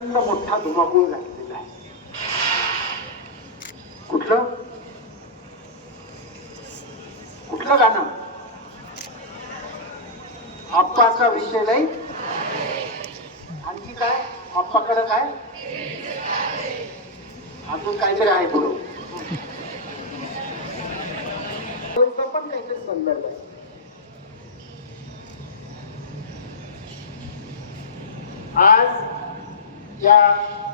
मोठा धुमाकूळ घातलेला आहे कुठलं कुठलं गाणं? आप्पाचा विषय नाही? आणखी काय? आप्पाकडे काय? अजून काहीतरी आहे बरोबर पण काहीतरी संदर्भ आहे. आज या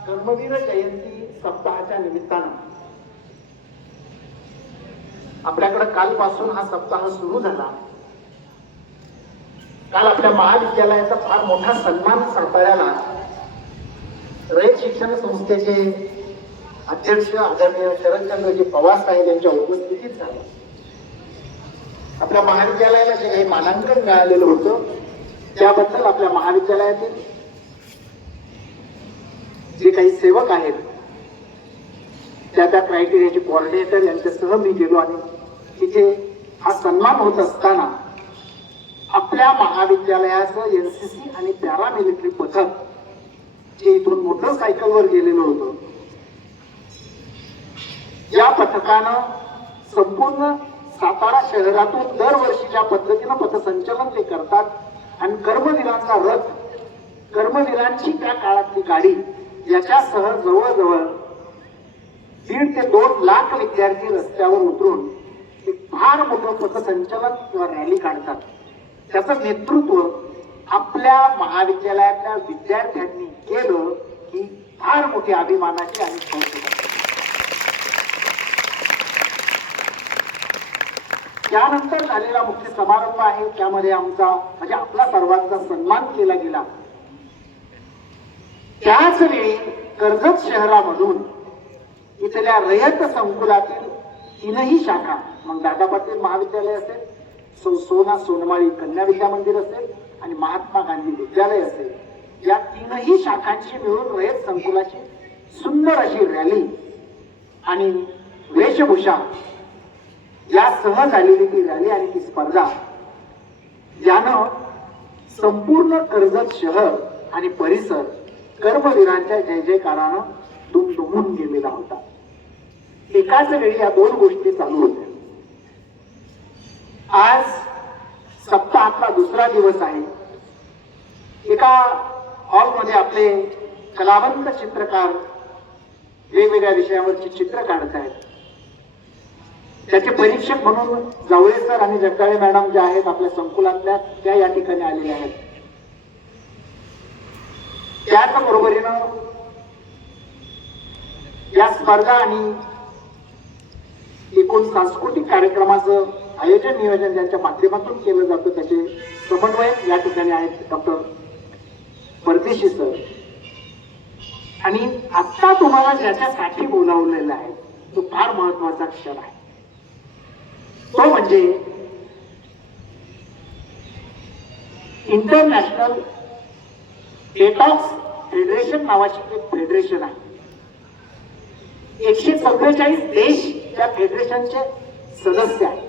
कर्मवीर जयंती सप्ताहाच्या निमित्तानं. आपल्याकडे कालपासून हा सप्ताह सुरू झाला. काल आपल्या महाविद्यालयाचा फार मोठा सन्मान साताऱ्याला रयत शिक्षण संस्थेचे अध्यक्ष आदरणीय शरदचंद्रजी पवार साहेब यांच्या उपस्थितीत झाला. आपल्या महाविद्यालयाला जे काही मानांकन मिळालेलं होतं त्याबद्दल आपल्या महाविद्यालयातील जे काही सेवक आहेत त्या त्या क्रायटेरियाचे कोऑर्डिनेटर यांच्यासह मी गेलो आणि तिथे हा सन्मान होत असताना आपल्या महाविद्यालयाचं एनसीसी आणि पॅरामिलिटरी पथक जे इथून मोटरसायकलवर गेलेलं होतं या पथकानं संपूर्ण सातारा शहरातून दरवर्षी ज्या पद्धतीनं पथसंचलन ते करतात आणि कर्मवीरांचा रथ कर्मवीरांची त्या काळातली गाडी याच्यासह जवळजवळ दीड ते दोन लाख विद्यार्थी रस्त्यावर उतरून एक फार मोठं पथसंचलन किंवा रॅली काढतात. त्याचं नेतृत्व आपल्या महाविद्यालयातल्या विद्यार्थ्यांनी केलं ही फार मोठी अभिमानाची आणि त्यानंतर झालेला मुख्य समारंभ आहे. त्यामध्ये आमचा म्हणजे आपला सर्वांचा सन्मान केला गेला. त्याच वेळी कर्जत शहरामधून इथल्या रयत संकुलातील तीनही शाखा मग दादा पाटील महाविद्यालय असेल सो सोना सोनमाळी कन्या विद्या मंदिर असेल आणि महात्मा गांधी विद्यालय असेल या तीनही शाखांशी मिळून रयत संकुलाची सुंदर अशी रॅली आणि वेशभूषा यासह झालेली ती रॅली आणि ती स्पर्धा यानं संपूर्ण कर्जत शहर आणि परिसर कर्मवीरांच्या जय जयकारानं दुमदुमून गेलेला होता. एकाच वेळी या दोन गोष्टी चालू होत्या. आज सप्ताहातला दुसरा दिवस आहे. एका हॉलमध्ये आपले कलावंत चित्रकार वेगवेगळ्या विषयावरची चित्र काढत आहेत. त्याचे परीक्षक म्हणून जावळे सर आणि जगदाळे मॅडम ज्या आहेत आपल्या संकुलातल्या त्या या ठिकाणी आलेल्या आहेत. त्याच बरोबरीनं या स्पर्धा आणि एकूण सांस्कृतिक कार्यक्रमाचं आयोजन नियोजन ज्यांच्या माध्यमातून केलं जातं. त्याचे समन्वयक या ठिकाणी आहेत डॉक्टर परदेशी सर. आणि आता तुम्हाला ज्याच्यासाठी बोलावलेलं आहे तो फार महत्त्वाचा क्षण आहे. तो म्हणजे इंटरनॅशनल डेटॉक्स फेडरेशन नावाची एक फेडरेशन आहे. एकशे चौवेचाळीस देश त्या फेडरेशनचे सदस्य आहेत.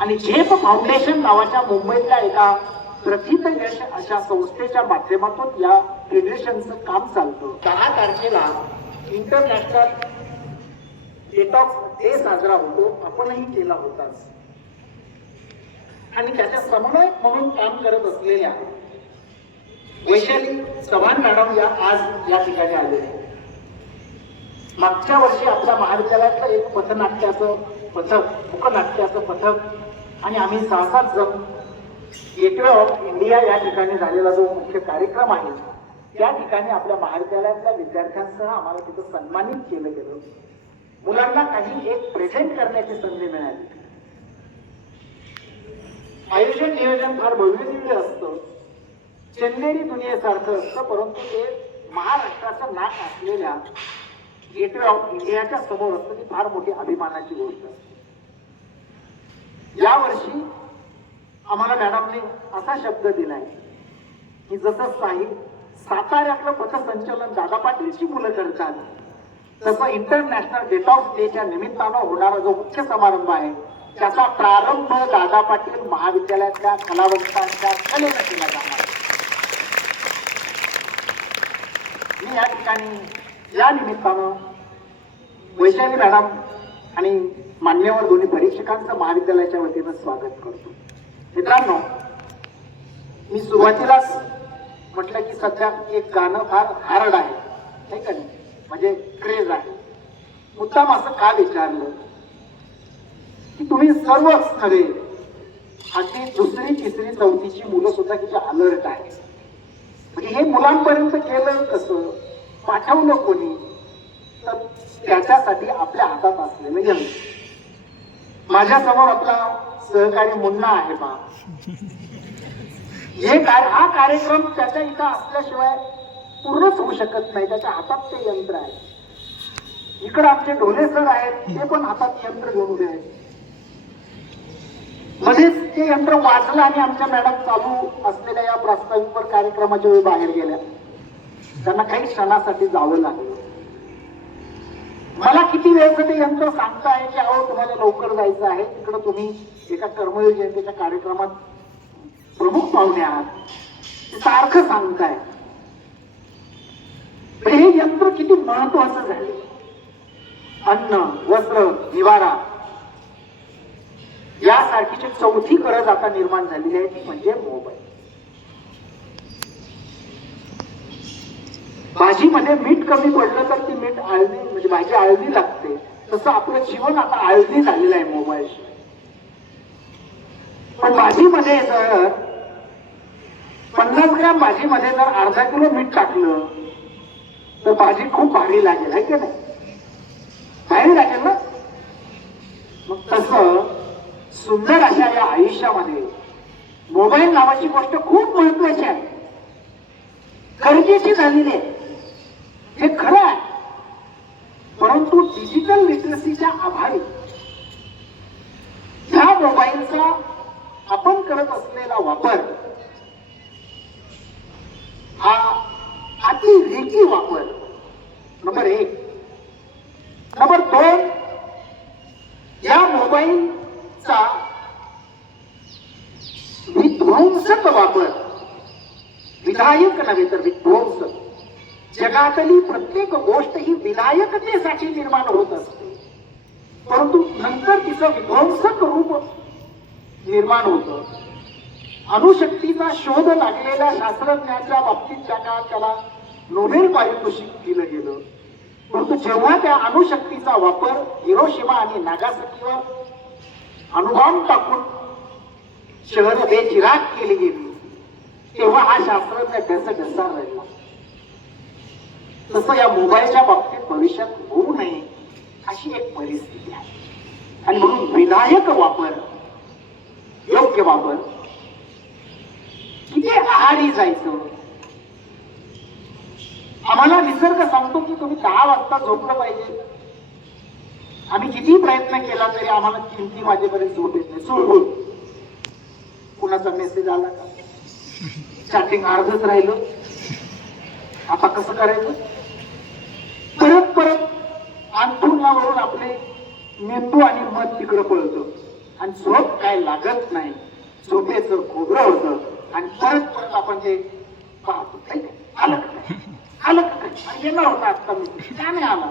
आणि झेप फाउंडेशन नावाच्या मुंबईतल्या एका प्रथित यश अशा संस्थेच्या माध्यमातून या फेडरेशनचं काम चालतं. दहा तारखेला इंटरनॅशनल डेटॉक्स डे साजरा होतो. आपणही केला होताच. आणि त्याच्या समन्वयक म्हणून काम करत असलेल्या वैशाली चव्हाण मॅडम या आज या ठिकाणी आलेले आहेत. मागच्या वर्षी आपल्या महाविद्यालयातलं एक पथनाट्याचं पथक उपनाट्याचं पथक आणि आम्ही सहा सात जण गेटवे ऑफ इंडिया या ठिकाणी झालेला जो मुख्य कार्यक्रम आहे त्या ठिकाणी आपल्या महाविद्यालयातल्या विद्यार्थ्यांसह आम्हाला तिथं सन्मानित केलं गेलं. मुलांना काही एक प्रेझेंट करण्याची संधी मिळाली. आयोजन नियोजन फार भव्यदिव्य असतं. चेन्नेरी दुनियेसारखं असतं परंतु ते महाराष्ट्राचं नाक असलेल्या गेटवे ऑफ इंडियाच्या समोर असतं ती फार मोठी अभिमानाची गोष्ट असते. यावर्षी आम्हाला मॅडमने असा शब्द दिलाय की जसं साहिब साताऱ्यातलं पथसंचलन दादा पाटीलची मुलं करतात तसं इंटरनॅशनल डेटॉक्स डेच्या निमित्तानं होणारा जो मुख्य समारंभ आहे त्याचा प्रारंभ दादा पाटील महाविद्यालयातल्या कलावंतांच्या कलेनं केला जाणार आहे. मी या ठिकाणी या निमित्तानं वैशाली मॅडम आणि मान्यवर दोन्ही परीक्षकांचं महाविद्यालयाच्या वतीनं स्वागत करतो. मित्रांनो मी सुरुवातीलाच म्हटलं की सध्या एक गाणं फार हार्ड आहे नाही का नाही? म्हणजे क्रेज आहे. मुद्दाम असं का विचारलं? की तुम्ही सर्वच नव्हे अगदी दुसरी तिसरी चौथीची मुलं सुद्धा किती अलर्ट आहे म्हणजे हे मुलांपर्यंत केलं कसं? पाठवलं कोणी तर त्याच्यासाठी आपल्या हातात असलेलं यंत्र माझ्यासमोर आपला सहकारी मुन्ना आहे बा. हे कार्य हा कार्यक्रम त्याच्या इथं असल्याशिवाय पूर्णच होऊ शकत नाही. त्याच्या हातात ते यंत्र आहे. इकडे आमचे ढोले सर आहेत ते पण हातात यंत्र घेऊन उभे आहेत. मध्येच ते यंत्र वाचलं आणि आमच्या मॅडम चालू असलेल्या या प्रास्ताविकपर कार्यक्रमाच्या वेळी बाहेर गेल्या. त्यांना काही क्षणासाठी जावं लागलं. मला किती वेळचं ते यंत्र सांगताय की अहो तुम्हाला लवकर जायचं आहे. तिकडं तुम्ही एका कर्मयोग जयंतीच्या कार्यक्रमात प्रमुख पाहुणे आहात. सारखं सांगताय. हे यंत्र किती महत्वाचं झाले. अन्न वस्त्र निवारा. यासारखीची चौथी गरज आता निर्माण झालेली आहे ती म्हणजे मोबाईल. भाजीमध्ये मीठ कमी पडलं तर ती मीठ आळणी म्हणजे भाजी आळणी लागते. तसं आपलं जीवन आता आळणी झालेलं आहे मोबाईल पण भाजीमध्ये जर पन्नास ग्रॅम भाजीमध्ये जर अर्धा किलो मीठ टाकलं तर भाजी खूप भारी लागेल आहे की नाही? भारी लागेल ना? मग तसं सुंदर अशा या आयुष्यामध्ये मोबाईल नावाची गोष्ट खूप महत्वाची आहे. गरजेची झालेली आहे. हे खरं आहे. परंतु डिजिटल लिटरसीच्या अभावी ह्या मोबाईलचा आपण करत असलेला वापर हा अति अतिरेकी वापर. नंबर एक नंबर दोन या मोबाईलचा विध्वंसक वापर विधायक नव्हे तर विध्वंसक जगातली प्रत्येक गोष्ट ही विनायकतेसाठी निर्माण होत असते. परंतु नंतर तिचं विध्वंसक रूप निर्माण होतं. अणुशक्तीचा शोध लागलेल्या शास्त्रज्ञाच्या बाबतीत त्या काळात त्याला नोबेल पारितोषिक दिलं गेलं. परंतु जेव्हा त्या अणुशक्तीचा वापर हिरोशिमा आणि नागासाकीवर अणुबॉम्ब टाकून शहर बेचिराग केली गेली तेव्हा हा शास्त्रज्ञ ढस ढसा राहिला. तसं या मोबाईलच्या बाबतीत भविष्यात होऊ नये अशी एक परिस्थिती आहे. आणि म्हणून विधायक वापर योग्य वापर किती आहारी जायचं? आम्हाला निसर्ग सांगतो की तुम्ही दहा वाजता झोपलं पाहिजे. आम्ही किती प्रयत्न केला तरी आम्हाला किमती तीन वाजेपर्यंत झोप येत नाही सुळबुळ कुणाचा मेसेज आला का? चॅटिंग अर्धच राहिलं. आता कसं करायचं? परत परत अंथरुणावरून आपले मेंदू आणि मत तिकडं पळतं. आणि झोप काय लागत नाही. झोपेचं खोबरं होतं. आणि परत परत आपण ते पाहतो. आलं का आलं का येणार होता आता मी. का नाही आला?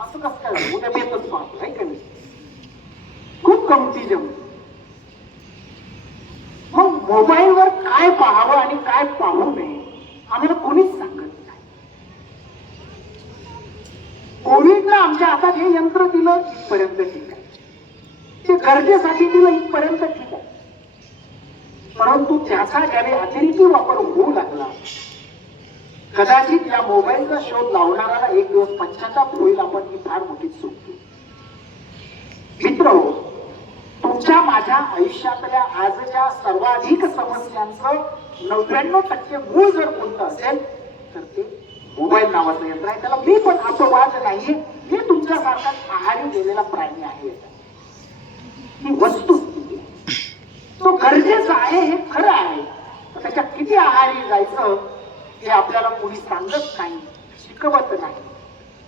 असं कसं काय झालं? उद्या बेतच पाहतो. आहे का नाही? खूप कमती जमती मग मोबाईलवर काय पाहावं आणि काय पाहू नये? आम्हाला कोणीच सांगत नाही कोविडनं आमच्या हातात हे यंत्र दिलं इथपर्यंत ठीक आहे. ते गरजेसाठी दिलं इथपर्यंत ठीक आहे. परंतु त्याचा ज्याने अतिरेकी वापर होऊ लागला. कदाचित या मोबाईलचा शोध लावणाऱ्याला एक दिवस पश्चाताप होईल आपण ही फार मोठी चूक मित्र तुमच्या माझ्या आयुष्यातल्या आजच्या सर्वाधिक समस्यांचं नव्याण्णव टक्के मूळ जर कोणतं असेल तर ते मोबाईल नावाचं यंत्र आहे. त्याला मी पण अपवाद नाहीये मी तुमच्यासारखा आहारी गेलेला प्राणी आहे. ही वस्तू तो गरजेचा आहे हे खरं आहे. त्याच्या किती आहारी जायचं हे आपल्याला कोणी सांगत नाही शिकवत नाही.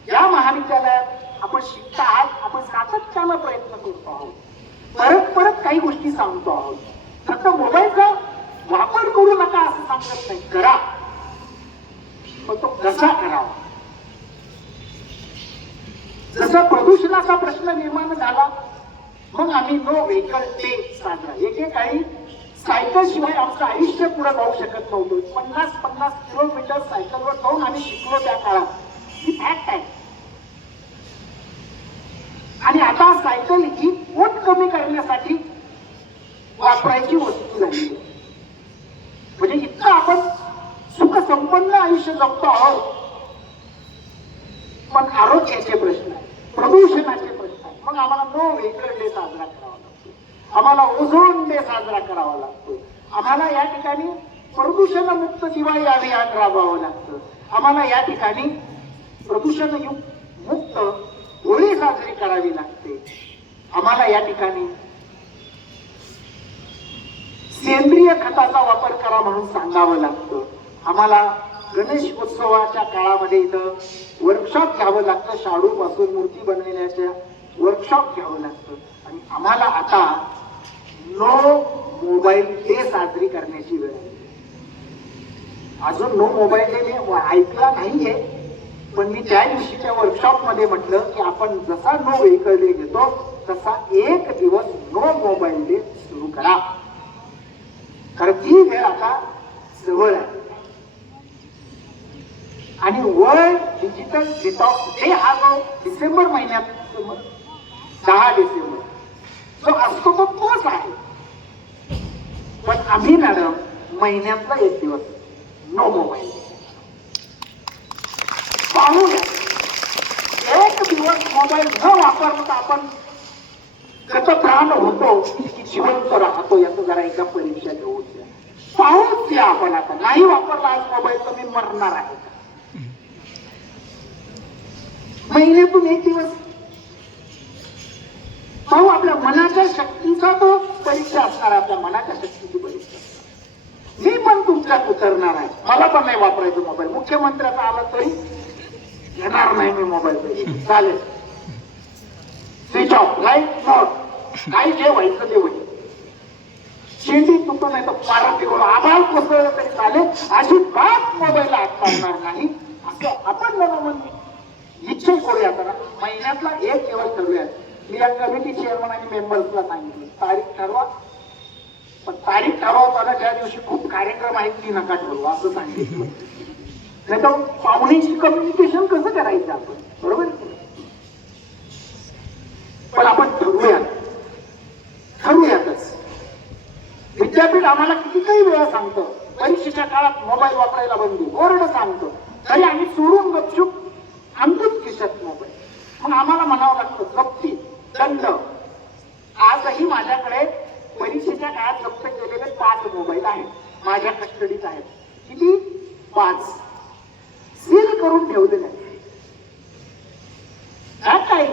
या महाविद्यालयात आपण शिकता आहात आपण सातत्यानं प्रयत्न करतो आहोत. परत परत काही गोष्टी सांगतो आहोत. फक्त मोबाईलचा वापर करू नका असं सांगत नाही. करा. पण तो कसा करावा. जसं प्रदूषणाचा प्रश्न निर्माण झाला मग आम्ही नो व्हेकल डे साजरा एकेकाळी सायकल शिवाय आमचं आयुष्य पुढे जाऊ शकत नव्हतं. पन्नास पन्नास किलोमीटर सायकलवर जाऊन आम्ही शिकलो त्या काळात. ही फॅक्ट आहे. आणि आता सायकल ही पोट कमी करण्यासाठी वापरायची वस्तू झाली. म्हणजे इतकं आपण संपन्न आयुष्य जगतो आहोत. पण आरोग्याचे प्रश्न प्रदूषणाचे प्रश्न मग आम्हाला नो व्हेकल डे साजरा करावा लागतो. आम्हाला ओझोन डे साजरा करावा लागतो. आम्हाला या ठिकाणी प्रदूषण मुक्त दिवाळी अभियान राबवावं लागतं. आम्हाला या ठिकाणी प्रदूषण युक्त मुक्त होळी साजरी करावी लागते. आम्हाला या ठिकाणी सेंद्रिय खताचा वापर करा म्हणून सांगावं लागतं. आम्हाला गणेश उत्सवाच्या काळामध्ये इथं वर्कशॉप घ्यावं लागतं. शाडू पासून मूर्ती बनविण्याच्या वर्कशॉप घ्यावं लागतं. आणि आम्हाला आता नो मोबाईल डे साजरी करण्याची वेळ आहे. अजून नो मोबाईल डे मी ऐकला नाहीये पण मी त्या दिवशीच्या वर्कशॉपमध्ये म्हटलं की आपण जसा नो व्हेकल डे घेतो तसा एक दिवस नो मोबाईल डे सुरू करा कारण ती वेळ आता जवळ आहे आणि डिजिटल डिटॉक्स डे हा जो डिसेंबर महिन्यात दहा डिसेंबर. जो असतो तो तोच आहे. पण आम्ही मॅडम महिन्यातला एक दिवस. नो मोबाईल पाहूया. एक दिवस मोबाईल न वापरता आपण गतप्राण होतो की जिवंत राहतो याचं जरा एका परीक्षा घेऊन द्या पाहूच द्या आपण आता. नाही वापरला आज मोबाईल तर मी मरणार आहे का? महिन्यातून एक दिवस. अहो आपल्या मनाच्या शक्तीचा तो परीक्षा असणार आपल्या मनाच्या शक्तीची परीक्षा असणार. मी पण तुमच्यात उतरणार आहे. मला पण नाही वापरायचं मोबाईल मुख्यमंत्र्याचा आला तरी घेणार नाही मी मोबाईल चालेल. स्विच ऑफ लाइट नॉट काही जे व्हायचं ते होईल. शेंडी तुटू नाही तर पारा फिरवलं आभार कोसळलं तरी चालेल. अजिबात मोबाईल हात काढणार नाही. असं आपण म्हणून निश्चय करूया आता महिन्यातला एक दिवस ठरवूया. मी या कमिटी चेअरमन आणि मेंबर्सला सांगितलं. तारीख ठरवा. पण तारीख ठरवताना ज्या दिवशी खूप कार्यक्रम आहेत ती नका ठरवा असं सांगितलं. नाही तर पाहुण्याशी कम्युनिकेशन कसं करायचं आपण? बरोबर? पण आपण ठरवूयात ठरवूयातच. विद्यापीठ आम्हाला किती काही वेळा सांगतं. परीक्षेच्या काळात मोबाईल वापरायला बंदी. बोर्ड सांगतो. तरी आम्ही सोडून गपचूप आणतोच दिसत मोबाईल. मग आम्हाला म्हणावं लागतं जप्ती दंड. आजही माझ्याकडे परीक्षेच्या काळात जप्त केलेले पाच मोबाईल आहेत. माझ्या कस्टडीत आहेत. किती? पाच. सील करून ठेवलेले आहेत. काय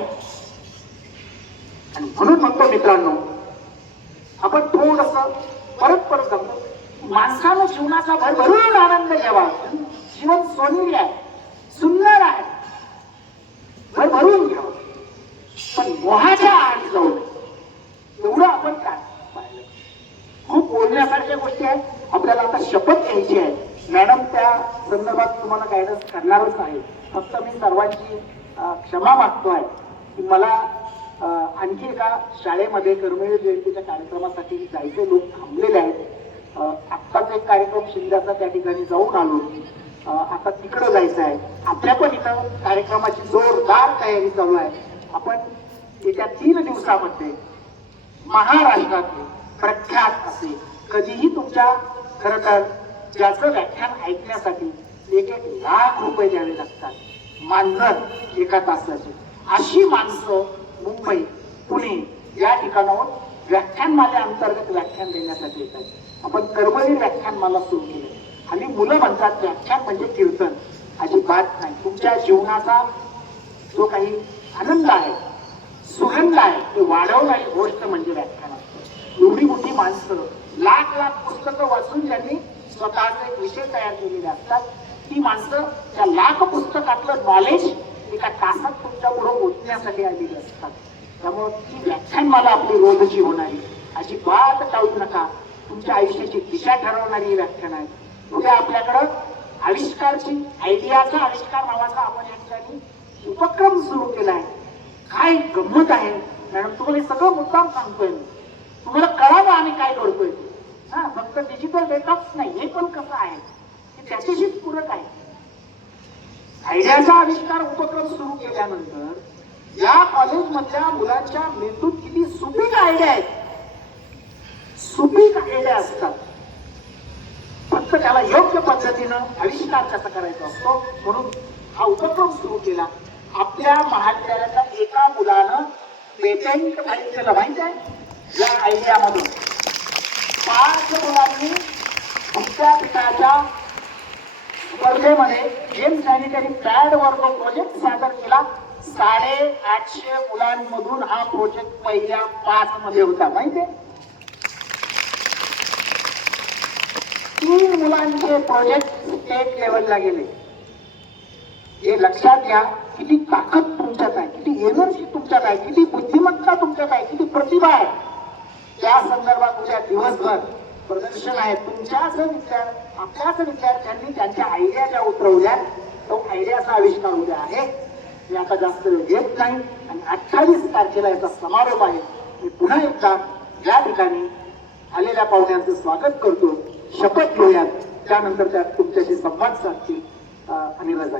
आणि म्हणून म्हणतो मित्रांनो आपण थोडस परत परत जातो माणसानं जीवनाचा भरभरून आनंद घ्यावा. जीवन सोनेरी आहे. सुंदर आहे. भरून घ्यावं पण मोहाच्या आत जाऊ एवढं आपण काय पाहिलं? खूप बोलण्यासारख्या गोष्टी आहेत. आपल्याला आता शपथ घ्यायची आहे. मॅडम त्या संदर्भात तुम्हाला गायडन्स करणारच आहे. फक्त मी सर्वांची क्षमा क्षमा आहे की मला आणखी एका शाळेमध्ये कर्मवीर जयंतीच्या कार्यक्रमासाठी जायचे लोक थांबलेले आहेत. आत्ताच एक कार्यक्रम शिंद्याचा त्या ठिकाणी जाऊन आलो. आता तिकडं जायचं आहे. आपल्या पण इथं कार्यक्रमाची जोरदार तयारी चालू आहे. आपण येत्या तीन दिवसामध्ये महाराष्ट्रातले प्रख्यात असे कधीही तुमच्या खर तर ज्याचं व्याख्यान ऐकण्यासाठी एक एक लाख रुपये द्यावे लागतात. मानधन एका तासाचे. अशी माणसं मुंबई पुणे या ठिकाणावर व्याख्यानमाले अंतर्गत व्याख्यान देण्यासाठी येतात. आपण कर्मवीर व्याख्यानमाला सुरू केली. आणि मुलं म्हणतात व्याख्यान म्हणजे कीर्तन. अजिबात नाही. तुमच्या जीवनाचा जो काही आनंद आहे सुगंध आहे ते वाढवणारी गोष्ट म्हणजे व्याख्यान. एवढी मोठी माणसं लाख लाख पुस्तकं वाचून त्यांनी स्वतःचे एक विषय तयार केलेले असतात ती माणसं त्या लाख पुस्तकातलं नॉलेज एका तासात तुमच्यापुढे ओतण्यासाठी आलेली असतात. त्यामुळं ती व्याख्यान मला आपली रोजची होणारी. अजिबात टाळू नका. तुमच्या आयुष्याची दिशा ठरवणारी व्याख्यान आहे उद्या आपल्याकडं आविष्कारची आयडियाचा आविष्कार नावाचा आपण या ठिकाणी उपक्रम सुरू केला आहे. काय गंमत आहे? मॅडम तुम्हाला हे सगळं मुद्दाम सांगतोय तुम्हाला कळावं आम्ही काय करतोय हा फक्त डिजिटल डेटाच नाही हे पण कसं आहे? की त्याच्याशीच पूरक आहे. आयडियाचा आविष्कार उपक्रम सुरू केल्यानंतर या कॉलेजमधल्या मुलांच्या मेंदूत किती सुपीक आयडिया आहेत. सुपीक आयडिया असतात. फक्त त्याला योग्य पद्धतीनं आविष्कार कसा करायचा असतो? म्हणून हा उपक्रम सुरू केला. आपल्या महाविद्यालयाच्या एका मुलानं पेटेंट फाईल केलं माहिती आहे या आयडियामधून पाच मुलांनी विद्यापीठाच्या स्पर्धेमध्ये जेम सॅनिटरी पॅड वर जो प्रोजेक्ट सादर केला. साडे आठशे मुलांमधून हा प्रोजेक्ट पहिल्या पाच मध्ये होता आहे? तीन मुलांचे प्रोजेक्ट स्टेट लेवलला गेले. हे लक्षात घ्या किती ताकद तुमच्यात आहे किती एनर्जी तुमच्यात आहे किती बुद्धिमत्ता तुमच्यात आहे किती प्रतिभा आहे. त्या संदर्भात उद्या दिवसभर प्रदर्शन आहे. तुमच्याच विचार आपल्याच विद्यार्थ्यांनी त्यांच्या आयडिया ज्या उतरवल्या तो आयडियाचा आविष्कार उद्या आहे. मी आता जास्त वेळ घेत नाही. आणि अठ्ठावीस तारखेला याचा समारोप आहे. मी पुन्हा एकदा या ठिकाणी आलेल्या पाहुण्यांचं स्वागत करतो. शपथ घेऊयात. त्यानंतर त्या तुमच्याशी संवाद साधतील आणि रजा